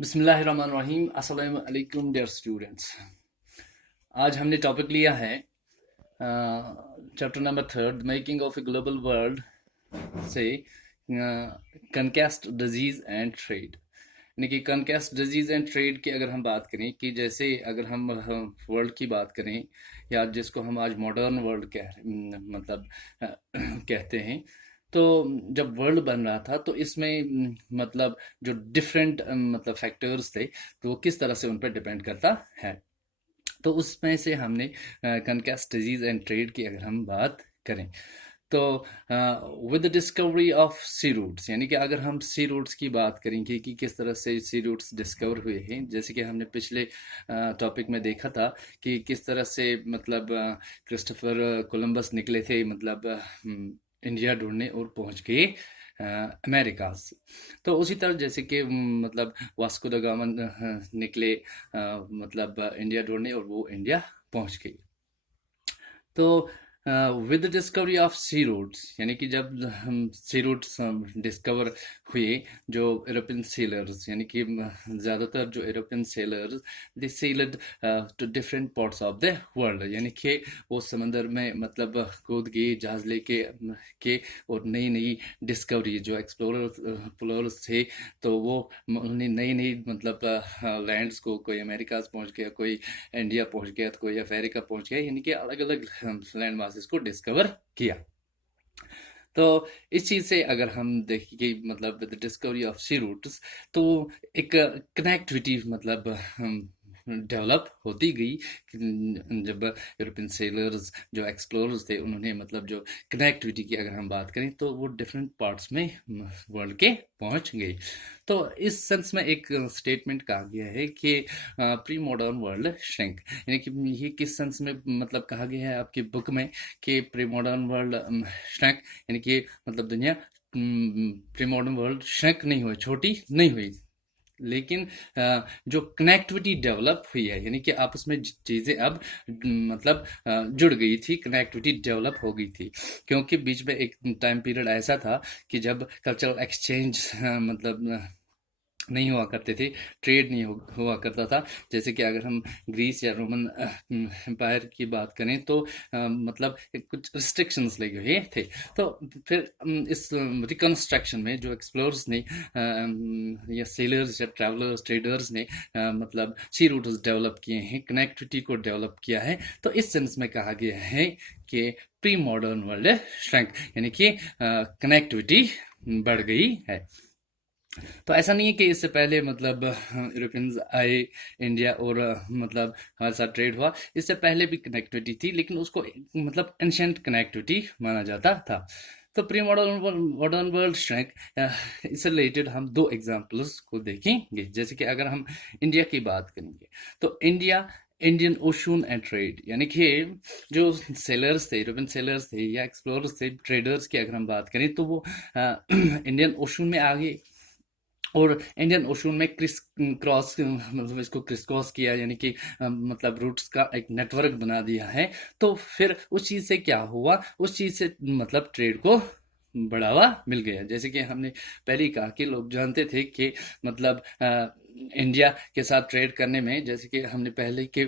बिस्मिल्लाहिर्रहमानिर्रहीम। अस्सलाम वालेकुम डियर स्टूडेंट्स। आज हमने टॉपिक लिया है chapter number 3 making of a global world से कनकेस्ट डिजीज एंड ट्रेड। यानी कि कनकेस्ट डिजीज एंड ट्रेड की अगर हम बात करें कि जैसे अगर हम वर्ल्ड की बात करें या जिसको हम आज मॉडर्न वर्ल्ड मतलब कहते हैं, तो जब वर्ल्ड बन रहा था तो इसमें मतलब जो डिफरेंट मतलब फैक्टर्स थे तो वो किस तरह से उन पर डिपेंड करता है। तो उसमें से हमने कनकेस्ट डिजीज एंड ट्रेड की अगर हम बात करें तो with the discovery of sea routes, यानी कि अगर हम सी रूट्स की बात करेंगे कि किस तरह से सी रूट्स डिस्कवर हुए हैं, जैसे कि हमने पिछले टॉपिक में देखा था कि किस तरह से मतलब क्रिस्टोफर कोलंबस निकले थे मतलब इंडिया ढूंढने और पहुंच गए अमेरिकाज। तो उसी तरह जैसे कि मतलब वास्को द गामा निकले मतलब इंडिया ढूंढने और वो इंडिया पहुंच गई। तो with the discovery of sea routes, यानी कि जब हम सी रूट्स डिस्कवर हुए, जो यूरोपियन सेलर्स यानी कि ज़्यादातर जो European sailors they sailed to different parts of the world, यानी कि वो समंदर में मतलब कूद गए जहाज़ लेके और नई नई डिस्कवरी जो एक्सप्लोरर्स थे, तो वो उन्होंने नई नई मतलब लैंड्स को, कोई अमेरिकाज पहुंच गया, कोई इंडिया पहुंच गया, तो कोई अमेरिका पहुंच गया, यानी कि अलग अलग लैंड मासेस को डिस्कवर किया। तो इस चीज़ से अगर हम देखें कि मतलब with discovery of sea routes तो एक कनेक्टिविटी मतलब डेवलप होती गई जब यूरोपियन सेलर्स जो एक्सप्लोरर्स थे उन्होंने मतलब जो कनेक्टिविटी की अगर हम बात करें तो वो डिफरेंट पार्ट्स में वर्ल्ड के पहुंच गई। तो इस सेंस में एक स्टेटमेंट कहा गया है कि प्री मॉडर्न वर्ल्ड श्रिंक, यानी कि ये किस सेंस में मतलब कहा गया है आपकी बुक में कि प्री मॉडर्न वर्ल्ड श्रिंक, यानी कि मतलब दुनिया प्री मॉडर्न वर्ल्ड श्रिंक नहीं हुई, छोटी नहीं हुई, लेकिन जो कनेक्टिविटी डेवलप हुई है, यानी कि आपस में चीज़ें अब मतलब जुड़ गई थी, कनेक्टिविटी डेवलप हो गई थी, क्योंकि बीच में एक टाइम पीरियड ऐसा था कि जब कल्चरल एक्सचेंज मतलब नहीं हुआ करते थे, ट्रेड नहीं हुआ करता था। जैसे कि अगर हम ग्रीस या रोमन एम्पायर की बात करें तो मतलब कुछ रिस्ट्रिक्शंस लगे हुए थे। तो फिर इस रिकंस्ट्रक्शन में जो एक्सप्लोरर्स ने या सेलर्स या ट्रैवलर्स ट्रेडर्स ने मतलब सी रूट्स डेवलप किए हैं, कनेक्टिविटी को डेवलप किया है। तो इस सेंस में कहा गया है कि प्री मॉडर्न वर्ल्ड श्रंक, यानी कि कनेक्टिविटी बढ़ गई है। तो ऐसा नहीं है कि इससे पहले मतलब यूरोपियंस आए इंडिया और मतलब हमारे साथ ट्रेड हुआ, इससे पहले भी कनेक्टिविटी थी, लेकिन उसको मतलब एंशिएंट कनेक्टिविटी माना जाता था। तो प्री मॉडर्न वर्ल्ड श्रैंक इससे रिलेटेड हम दो एग्जांपल्स को देखेंगे। जैसे कि अगर हम इंडिया की बात करेंगे तो इंडियन ओशन एंड ट्रेड, यानी कि जो सेलर्स थे, यूरोपियन सेलर्स थे या एक्सप्लोरर्स थे, ट्रेडर्स की अगर हम बात करें तो वो इंडियन ओशन में आ गए और इंडियन ओशन में क्रिस क्रॉस मतलब इसको क्रिस क्रॉस किया, यानी कि मतलब रूट्स का एक नेटवर्क बना दिया है। तो फिर उस चीज़ से क्या हुआ, उस चीज़ से मतलब ट्रेड को बढ़ावा मिल गया। जैसे कि हमने पहले ही कहा कि लोग जानते थे कि मतलब इंडिया के साथ ट्रेड करने में, जैसे कि हमने पहले के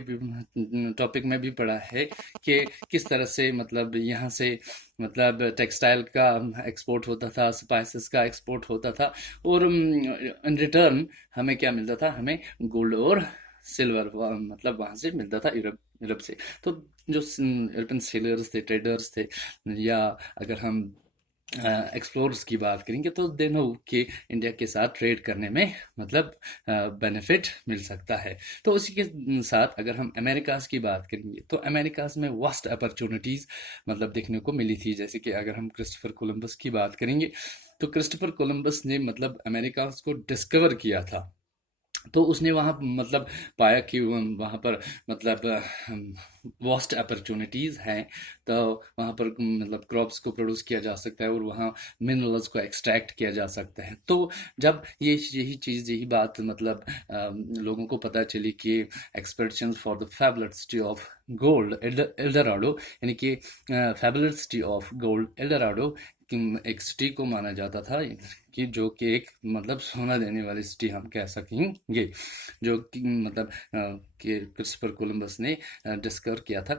टॉपिक में भी पढ़ा है कि किस तरह से मतलब यहाँ से मतलब टेक्सटाइल का एक्सपोर्ट होता था, स्पाइसेस का एक्सपोर्ट होता था, और इन रिटर्न हमें क्या मिलता था, हमें गोल्ड और सिल्वर मतलब वहाँ से मिलता था, यूरोप से। तो जो यूरोपियन सेलर्स थे, ट्रेडर्स थे, या अगर हम एक्सप्लोरर्स की बात करेंगे तो दे नो कि इंडिया के साथ ट्रेड करने में मतलब बेनिफिट मिल सकता है। तो उसी के साथ अगर हम अमेरिकाज की बात करेंगे तो अमेरिकाज में वास्ट अपॉर्चुनिटीज़ मतलब देखने को मिली थी। जैसे कि अगर हम क्रिस्टोफर कोलंबस की बात करेंगे तो क्रिस्टोफर कोलंबस ने मतलब अमेरिकाज को डिस्कवर किया था। तो उसने वहाँ मतलब पाया कि वहाँ पर मतलब वास्ट अपॉर्चुनिटीज़ हैं, तो वहाँ पर मतलब क्रॉप्स को प्रोड्यूस किया जा सकता है और वहाँ मिनरल्स को एक्सट्रैक्ट किया जा सकता है। तो जब यही बात मतलब लोगों को पता चली कि expedition for the fabulous city of gold Eldorado, यानी कि fabulous city of gold Eldorado एक सिटी को माना जाता था कि जो कि एक मतलब सोना देने वाली सिटी हम कह सकेंगे, जो कि मतलब कि क्रिस्टोफर कोलंबस ने डिस्कवर किया था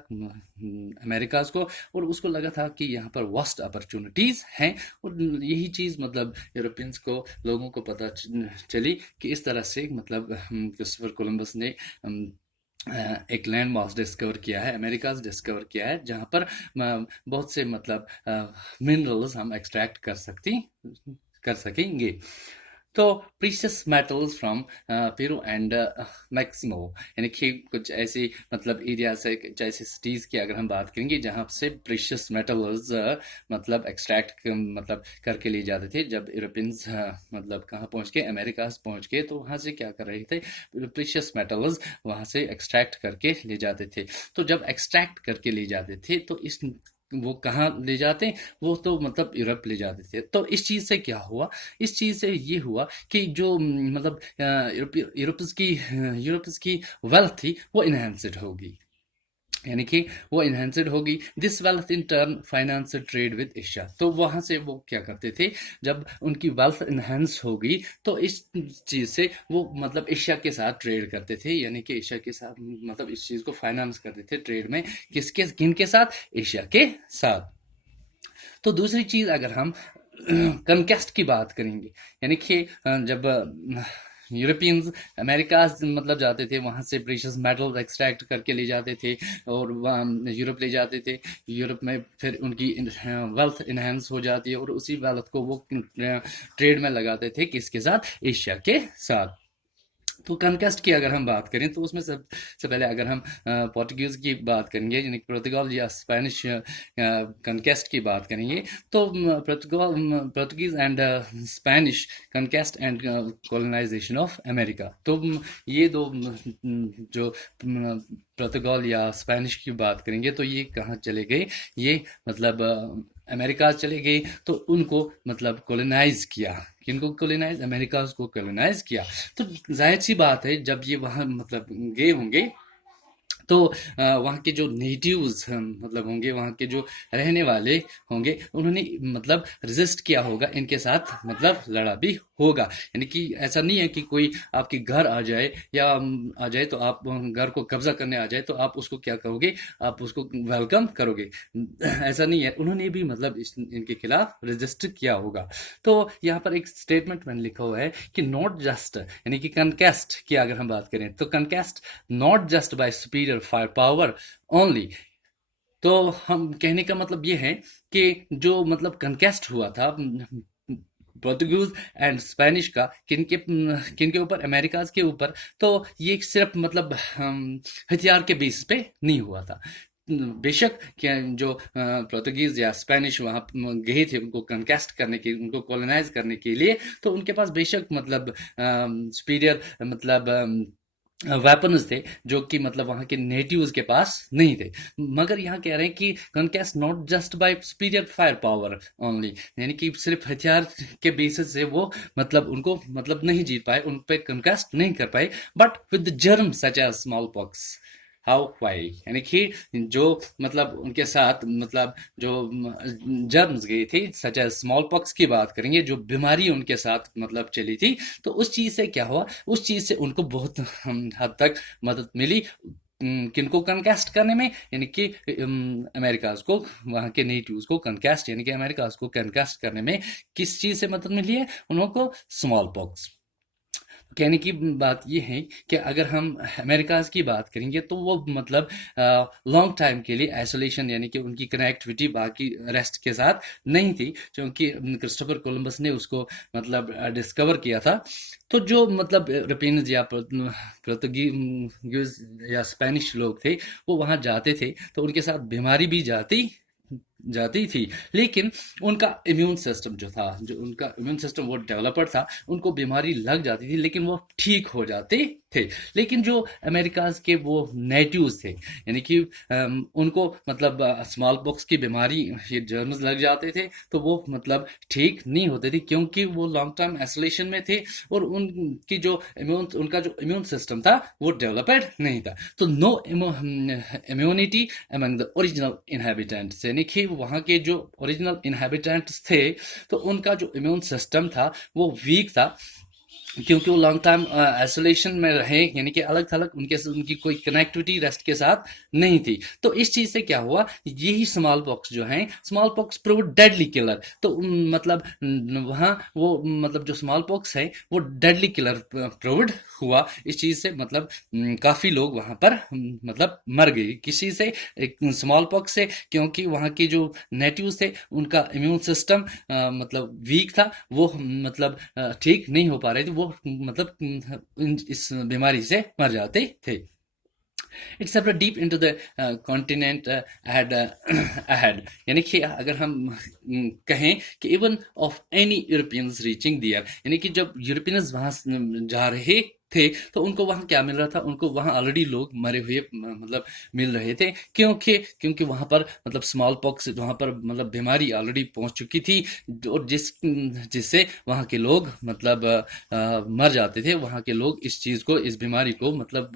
अमेरिकाज को, और उसको लगा था कि यहाँ पर वास्ट अपॉर्चुनिटीज़ हैं, और यही चीज़ मतलब यूरोपियंस को, लोगों को पता चली कि इस तरह से मतलब क्रिस्टोफर कोलंबस ने एक लैंड मास डिस्कवर किया है, अमेरिकाज डिस्कवर किया है, जहाँ पर बहुत से मतलब मिनरल्स हम एक्सट्रैक्ट कर सकेंगे। तो precious metals from Peru and Maximo, यानी कि कुछ ऐसी मतलब एरियाज है, कुछ ऐसी सिटीज़ की अगर हम बात करेंगे जहाँ से प्रीशियस मेटल्स मतलब एक्सट्रैक्ट मतलब करके लिए जाते थे। जब यूरोपियंस मतलब कहाँ पहुँच गए, अमेरिकाज पहुँच गए, तो वहाँ से क्या कर रहे थे, प्रीशियस मेटल्स वहाँ से एक्सट्रैक्ट करके ले जाते थे। तो जब एक्सट्रैक्ट करके ले जाते थे तो वो कहाँ ले जाते, वो तो मतलब यूरोप ले जाते थे। तो इस चीज़ से क्या हुआ, इस चीज़ से ये हुआ कि जो मतलब यूरोप्स की वेल्थ थी वो इन्हेंस्ड होगी, यानी कि वो इन्हेंस्ड होगी। This wealth in turn finance trade with Asia. तो वहाँ से वो क्या करते थे, जब उनकी वेल्थ इन्हेंस होगी तो इस चीज़ से वो मतलब एशिया के साथ ट्रेड करते थे, यानी कि एशिया के साथ मतलब इस चीज़ को फाइनेंस करते थे ट्रेड में, किनके साथ, एशिया के साथ। तो दूसरी चीज़ अगर हम कनकेस्ट की बात करेंगे, यानी कि जब यूरोपियंस अमेरिकाज मतलब जाते थे, वहाँ से प्रीशियस मेटल्स एक्सट्रैक्ट करके ले जाते थे और यूरोप ले जाते थे। यूरोप में फिर उनकी वेल्थ इन्हेंस हो जाती है और उसी वेल्थ को वो ट्रेड में लगाते थे, किसके साथ, एशिया के साथ। तो कनकेस्ट की अगर हम बात करें तो उसमें सबसे पहले अगर हम पोर्तुगीज़ की बात करेंगे, यानी पुर्तगाल या स्पेनिश कनकेस्ट की बात करेंगे, तो Portuguese and Spanish conquest and colonisation of America. तो ये दो जो पुर्तगाल या स्पेनिश की बात करेंगे तो ये कहाँ चले गए, ये मतलब अमेरिका चले गए, तो उनको मतलब कॉलोनाइज किया। किनको कॉलोनाइज, अमेरिका को कॉलोनाइज किया। तो जाहिर सी बात है जब ये वहाँ मतलब गए होंगे तो वहाँ के जो नेटिव्स मतलब होंगे, वहाँ के जो रहने वाले होंगे, उन्होंने मतलब रेजिस्ट किया होगा इनके साथ, मतलब लड़ा भी होगा। यानी कि ऐसा नहीं है कि कोई आपके घर आ जाए या आ जाए तो आप घर को कब्जा करने आ जाए तो आप उसको क्या करोगे, आप उसको वेलकम करोगे, ऐसा नहीं है। उन्होंने भी मतलब इनके खिलाफ रजिस्टर किया होगा। तो यहाँ पर एक स्टेटमेंट मैंने लिखा हुआ है कि नॉट जस्ट, यानी कि कनकेस्ट की अगर हम बात करें तो कनकेस्ट not just by superior fire power only. तो हम कहने का मतलब ये है कि जो मतलब कनकेस्ट हुआ था पोर्तुगीज एंड स्पेनिश का, किनके ऊपर, अमेरिकाज के ऊपर, तो ये सिर्फ मतलब हथियार के बेस पे नहीं हुआ था। बेशक क्या जो पोर्तुगीज या स्पेनिश वहाँ गए थे उनको कनकेस्ट करने के, उनको कॉलोनाइज करने के लिए, तो उनके पास बेशक मतलब सुपीरियर मतलब वेपन्स थे जो कि मतलब वहाँ के नेटिव्स के पास नहीं थे। मगर यहाँ कह रहे हैं कि कनकेस्ट not just by superior fire power only, यानी कि सिर्फ हथियार के बेसिस से वो मतलब उनको मतलब नहीं जीत पाए, उन पर कनकेस्ट नहीं कर पाए, but with germ such as smallpox. How why, यानी कि जो मतलब उनके साथ मतलब जो जर्म्स गई थी, सच एज स्मॉल पॉक्स की बात करेंगे, जो बीमारी उनके साथ मतलब चली थी, तो उस चीज़ से क्या हुआ, उस चीज़ से उनको बहुत हद तक मदद मिली। किनको कनकेस्ट करने में, यानी कि अमेरिकाज को, वहाँ के नेटिव्स को कनकेस्ट, यानी कि अमेरिकाज को कनकेस्ट करने में किस चीज़ से मदद मिली है उनको, स्मॉल पॉक्स। कहने की बात ये है कि अगर हम अमेरिकाज की बात करेंगे तो वो मतलब लॉन्ग टाइम के लिए आइसोलेशन, यानी कि उनकी कनेक्टिविटी बाकी रेस्ट के साथ नहीं थी, क्योंकि क्रिस्टोफर कोलंबस ने उसको मतलब डिस्कवर किया था। तो जो मतलब यूरोपियंस या पुर्तगीज या स्पेनिश लोग थे वो वहाँ जाते थे तो उनके साथ बीमारी भी जाती थी, लेकिन उनका इम्यून सिस्टम जो था, जो उनका इम्यून सिस्टम वो डेवलपर था, उनको बीमारी लग जाती थी लेकिन वो ठीक हो जाते थे। लेकिन जो अमेरिकाज के वो नेटिव्स थे, यानी कि उनको मतलब स्मॉल पॉक्स की बीमारी, ये जर्म्स लग जाते थे तो वो मतलब ठीक नहीं होते थे, क्योंकि वो लॉन्ग टर्म आइसोलेशन में थे और उनका जो इम्यून सिस्टम था वो डेवलप्ड नहीं था। तो no immunity among the original inhabitants, यानी कि वहाँ के जो ओरिजिनल इनहेबिटेंट्स थे तो उनका जो इम्यून सिस्टम था वो वीक था, क्योंकि वो लॉन्ग टाइम आइसोलेशन में रहे, यानी कि अलग थलग उनकी कोई कनेक्टिविटी रेस्ट के साथ नहीं थी। तो इस चीज से क्या हुआ, यही स्मॉल पॉक्स जो है, small pox prove deadly killer. तो मतलब वहाँ वो मतलब जो स्मॉल पॉक्स है वो डेडली किलर प्रूव्ड हुआ। इस चीज से मतलब काफी लोग वहां पर मतलब मर गए किसी से, एक स्मॉल पॉक्स से, क्योंकि वहाँ के जो नेटिव्स थे उनका इम्यून सिस्टम मतलब वीक था, वो मतलब ठीक नहीं हो पा रहे थे, वो मतलब इस बीमारी से मर जाते थे। It's separate deep into the continent ahead ahead, यानी कि अगर हम कहें कि even of any Europeans reaching there, यानी कि जब यूरोपियंस वहां जा रहे थे तो उनको वहां क्या मिल रहा था, उनको वहां ऑलरेडी लोग मरे हुए मतलब मिल रहे थे, क्योंकि क्योंकि वहां पर मतलब स्मॉल पॉक्स वहां पर मतलब बीमारी ऑलरेडी पहुंच चुकी थी, और जिससे वहां के लोग मतलब मर जाते थे। वहां के लोग इस चीज को, इस बीमारी को मतलब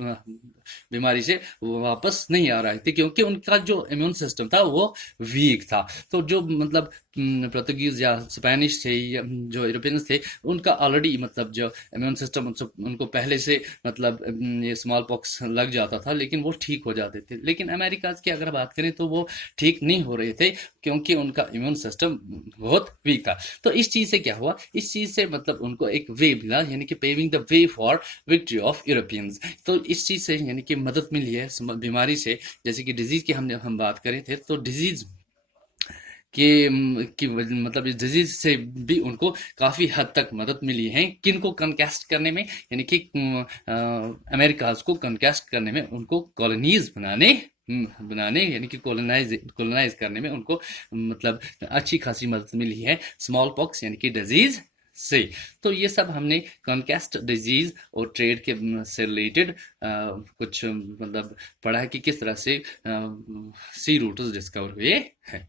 बीमारी से वापस नहीं आ रहे थे, क्योंकि उनका जो इम्यून सिस्टम था वो वीक था। तो जो मतलब पोर्तुगीज या स्पेनिश थे या जो यूरोपियंस थे, उनका ऑलरेडी मतलब जो इम्यून सिस्टम उनको पहले से मतलब ये स्मॉल पॉक्स लग जाता था, लेकिन वो ठीक हो जाते थे। लेकिन अमेरिका की अगर बात करें तो वो ठीक नहीं हो रहे थे, क्योंकि उनका इम्यून सिस्टम बहुत वीक था। तो इस चीज से क्या हुआ, इस चीज से मतलब उनको एक वे मिला, यानी कि paving the way for victory of Europeans. तो इस चीज से यानी कि मदद मिली है बीमारी से। जैसे कि डिजीज की हम बात करें थे, तो डिजीज कि मतलब इस डिजीज से भी उनको काफी हद तक मदद मिली है। किन को कनकेस्ट करने में, यानी कि अमेरिकाज को कनकेस्ट करने में, उनको कॉलोनीज बनाने यानी कि कॉलोनाइज करने में उनको मतलब अच्छी खासी मदद मिली है स्मॉल पॉक्स यानी कि डिजीज से। तो ये सब हमने कॉन्केस्ट डिजीज और ट्रेड के से रिलेटेड कुछ मतलब पढ़ा है कि किस तरह से सी रूट्स डिस्कवर हुए हैं।